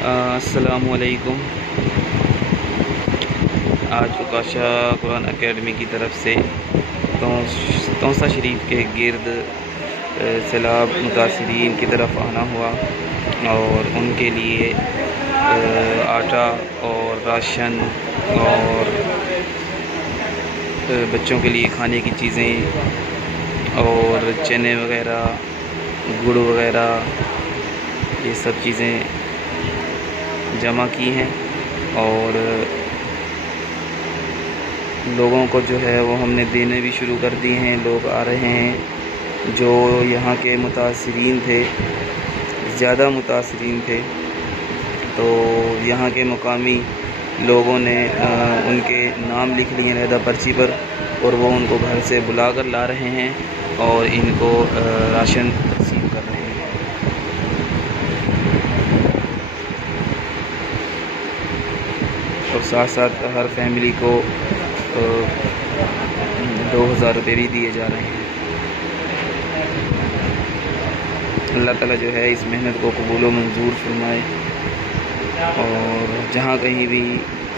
अस्सलामुअलैकुम। आज उकाशा कुरान एकेडमी की तरफ से तौसा शरीफ के गिर्द सैलाब मुतासरीन की तरफ आना हुआ और उनके लिए आटा और राशन और बच्चों के लिए खाने की चीज़ें और चने वगैरह, गुड़ वगैरह, ये सब चीज़ें जमा की हैं और लोगों को जो है वो हमने देने भी शुरू कर दिए हैं। लोग आ रहे हैं जो यहाँ के मुतासरीन थे, ज़्यादा मुतासरीन थे, तो यहाँ के मुकामी लोगों ने उनके नाम लिख लिए रहदा पर्ची पर और वो उनको घर से बुला कर ला रहे हैं और इनको राशन तकसीम कर रहे हैं। और साथ साथ हर फैमिली को 2000 रुपये भी दिए जा रहे हैं। अल्लाह ताला जो है इस मेहनत को कबूल व मंजूर फरमाए और जहाँ कहीं भी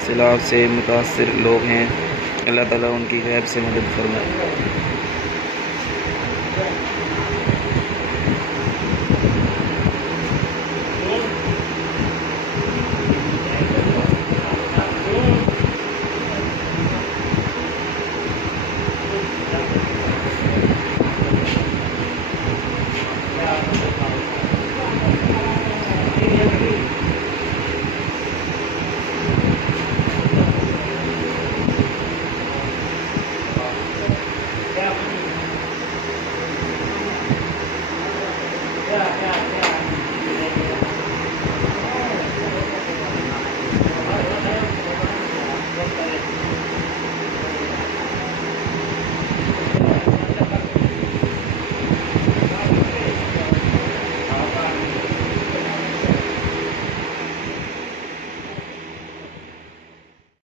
सैलाब से मुतासर लोग हैं, अल्लाह ताला उनकी गैब से मदद फरमाए।